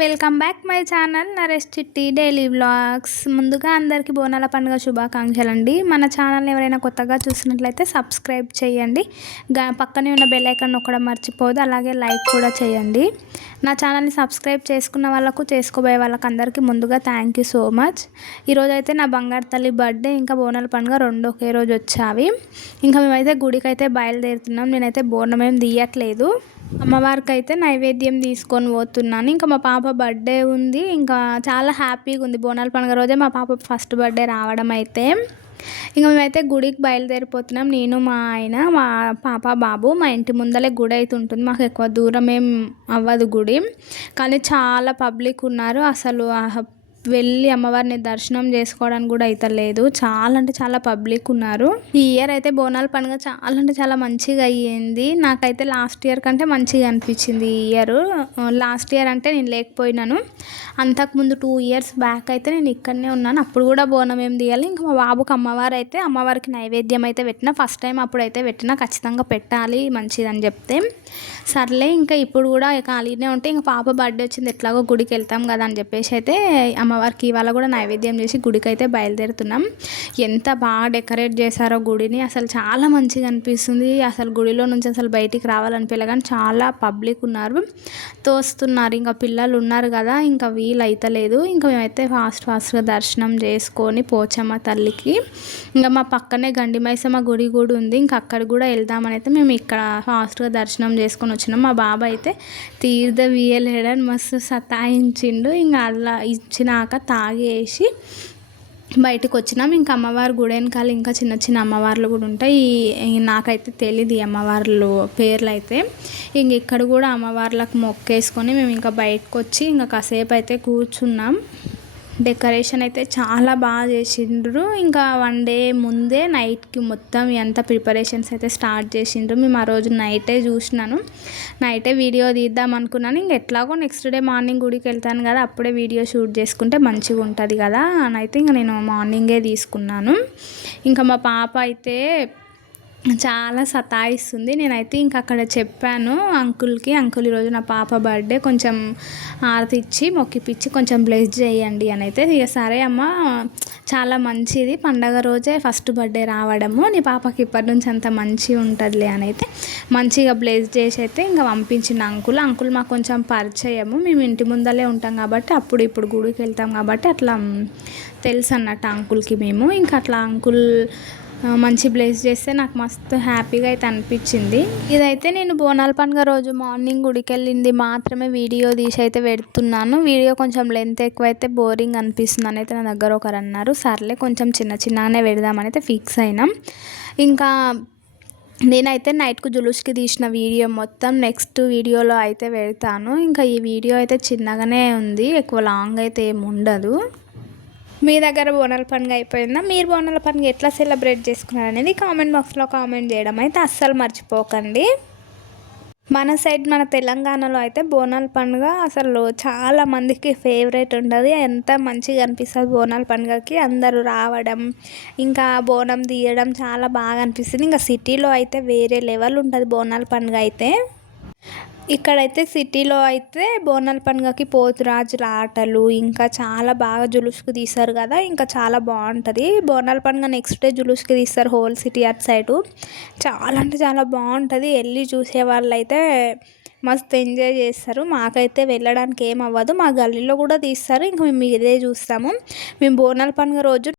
Welcome back my channel Naresh Chitti daily blogs ముందుగా అందరికీ బోనాల పండుగ శుభాకాంక్షలు అండి మన ఛానల్ ఎవరైనా కొత్తగా చూసినట్లయితే సబ్స్క్రైబ్ చేయండి. పక్కనే ఉన్న బెల్ ఐకాన్ నొక్కడం మర్చిపోదు అలాగే లైక్ కూడా చేయండి. నా ఛానల్ని సబ్స్క్రైబ్ చేసుకున్న వాళ్ళకు చేసుకోబోయే వాళ్ళకి అందరికీ ముందుగా థ్యాంక్ యూ సో మచ్ ఈరోజైతే నా బంగారు తల్లి బర్త్డే ఇంకా బోనాల పండుగ రెండు ఒకే రోజు వచ్చావి. ఇంకా మేమైతే గుడికి అయితే బయలుదేరుతున్నాం నేనైతే బోనం ఏం తీయట్లేదు. అమ్మవారికి అయితే నైవేద్యం తీసుకొని పోతున్నాను. ఇంకా మా పాప బర్త్డే ఉంది. ఇంకా చాలా హ్యాపీగా ఉంది. బోనాల పండుగ రోజే మా పాప ఫస్ట్ బర్త్డే రావడం అయితే. ఇంకా మేమైతే గుడికి బయలుదేరిపోతున్నాం. నేను మా ఆయన మా పాప బాబు మా ఇంటి ముందలే గుడి అయితే ఉంటుంది. మాకు ఎక్కువ దూరం ఏం అవ్వదు గుడి. కానీ చాలా పబ్లిక్ ఉన్నారు. అసలు వెళ్ళి అమ్మవారిని దర్శనం చేసుకోవడానికి కూడా అయితే లేదు చాలా అంటే చాలా పబ్లిక్ ఉన్నారు. ఈ ఇయర్ అయితే బోనాల పండుగ చాలా అంటే చాలా మంచిగా అయ్యింది. నాకైతే లాస్ట్ ఇయర్ కంటే మంచిగా అనిపించింది ఈ ఇయర్. లాస్ట్ ఇయర్ అంటే నేను లేకపోయినాను. అంతకుముందు టూ ఇయర్స్ బ్యాక్ అయితే నేను ఇక్కడనే ఉన్నాను. అప్పుడు కూడా బోనం ఏం తీయాలి? ఇంకా మా బాబుకి అమ్మవారు అయితే అమ్మవారికి నైవేద్యం అయితే పెట్టిన ఫస్ట్ టైం అప్పుడు అయితే పెట్టినా ఖచ్చితంగా పెట్టాలి మంచిదని చెప్తే. సర్లే ఇంకా ఇప్పుడు కూడా ఖాళీనే ఉంటే ఇంకా పాప బర్త్డే వచ్చింది ఎట్లాగో గుడికి వెళ్తాం కదా అని చెప్పేసి అయితే అమ్మవారికి ఇవాళ కూడా నైవేద్యం చేసి గుడికి అయితే బయలుదేరుతున్నాం. ఎంత బాగా డెకరేట్ చేశారో గుడిని. అసలు చాలా మంచిగా అనిపిస్తుంది. అసలు గుడిలో నుంచి అసలు బయటికి రావాలనిపించలే కానీ చాలా పబ్లిక్ ఉన్నారు. తోస్తున్నారు. ఇంకా పిల్లలు ఉన్నారు కదా. ఇంకా వీలు అవుతలేదు ఇంకా మేమైతే ఫాస్ట్ ఫాస్ట్గా దర్శనం చేసుకొని పోచమ్మ తల్లికి. ఇంకా మా పక్కనే గండిమైసమ్మ గుడి కూడా ఉంది. ఇంకా అక్కడ కూడా వెళ్దామని అయితే మేము ఇక్కడ ఫాస్ట్గా దర్శనం చేసుకొని వచ్చినాం. మా బాబా అయితే తీర్థ వీయలేడని మస్తు సతాయించిండు. ఇంకా అలా ఇచ్చిన దాకా తాగేసి బయటకు వచ్చినాం ఇంకా అమ్మవారి గుడి వెనకాల ఇంకా చిన్న చిన్న అమ్మవార్లు కూడా ఉంటాయి. నాకైతే తెలియదు ఈ అమ్మవార్లు పేర్లు అయితే ఇంక ఇక్కడ కూడా అమ్మవార్లకు మొక్కేసుకొని మేము ఇంకా బయటకు వచ్చి ఇంకా కాసేపు అయితే కూర్చున్నాం. డెకరేషన్ అయితే చాలా బాగా చేసిండ్రు. ఇంకా వన్ డే ముందే నైట్కి మొత్తం ఎంత ప్రిపరేషన్స్ అయితే స్టార్ట్ చేసిండ్రు మేము ఆ రోజు నైటే చూసినాను. నైటే వీడియో తీద్దాం అనుకున్నాను. ఇంక ఎట్లాగో నెక్స్ట్ డే మార్నింగ్ గుడికి వెళ్తాను కదా అప్పుడే వీడియో షూట్ చేసుకుంటే మంచిగా ఉంటుంది కదా అని అయితే ఇంక నేను మార్నింగే తీసుకున్నాను. ఇంకా మా పాప అయితే చాలా సతాయిస్తుంది. నేనైతే ఇంక అక్కడ చెప్పాను అంకుల్కి అంకుల్ ఈరోజు నా పాప బర్త్డే కొంచెం ఆరతి ఇచ్చి మొక్కిపిచ్చి కొంచెం బ్లెస్ చేయండి అని అయితే ఇక సరే అమ్మ చాలా మంచిది. పండగ రోజే ఫస్ట్ బర్త్డే రావడము. నీ పాపకి ఇప్పటి నుంచి అంత మంచి ఉంటుందిలే అని అయితే మంచిగా బ్లెస్ చేసి అయితే ఇంకా పంపించిన అంకుల్. అంకుల్ మాకు కొంచెం పరిచయము. మేము ఇంటి ముందలే ఉంటాం కాబట్టి అప్పుడు ఇప్పుడు గుడికి వెళ్తాం కాబట్టి అట్లా తెలుసు అన్నట్టు అంకుల్కి మేము. ఇంకా అట్లా అంకుల్ మంచి ప్లేస్ చేస్తే నాకు మస్తు హ్యాపీగా అయితే అనిపించింది. ఇదైతే నేను బోనాల పండుగ రోజు మార్నింగ్ గుడికెళ్ళింది మాత్రమే వీడియో తీసి అయితే పెడుతున్నాను. వీడియో కొంచెం లెంత్ ఎక్కువ అయితే బోరింగ్ అనిపిస్తుంది అని అయితే నా దగ్గర ఒకరు అన్నారు. సర్లే కొంచెం చిన్న చిన్నగానే పెడదామని అయితే ఫిక్స్ అయినాం. ఇంకా నేనైతే నైట్కు జులుస్కి తీసిన వీడియో మొత్తం నెక్స్ట్ వీడియోలో అయితే పెడతాను. ఇంకా ఈ వీడియో అయితే చిన్నగానే ఉంది ఎక్కువ లాంగ్ అయితే ఏమి ఉండదు. మీ దగ్గర బోనాల పండుగ అయిపోయిందా? మీరు బోనాల పండుగ ఎట్లా సెలబ్రేట్ చేసుకున్నారు అనేది కామెంట్ బాక్స్లో కామెంట్ చేయడం అయితే అస్సలు మర్చిపోకండి. మన సైడ్ మన తెలంగాణలో అయితే బోనాల పండుగ అసలు చాలా మందికి ఫేవరెట్ ఉంటుంది ఎంత మంచిగా అనిపిస్తుంది బోనాల పండుగకి. అందరూ రావడం ఇంకా బోనం తీయడం చాలా బాగా అనిపిస్తుంది. ఇంకా సిటీలో అయితే వేరే లెవెల్ ఉంటుంది బోనాల పండుగ అయితే. ఇక్కడైతే సిటీలో అయితే బోనాల పండుగకి పోతురాజుల ఆటలు ఇంకా చాలా బాగా జులుసుకు తీస్తారు కదా ఇంకా చాలా బాగుంటుంది. బోనాల పండుగ నెక్స్ట్ డే జులుసుకు తీస్తారు హోల్ సిటీ అటు సైడు. చాలా అంటే చాలా బాగుంటుంది. వెళ్ళి చూసే వాళ్ళు అయితే మస్తు ఎంజాయ్ చేస్తారు. మాకైతే వెళ్ళడానికి ఏం అవ్వదు మా గల్లీలో కూడా తీస్తారు. ఇంకా మేము ఇదే చూస్తాము. మేము బోనాల పండుగ రోజు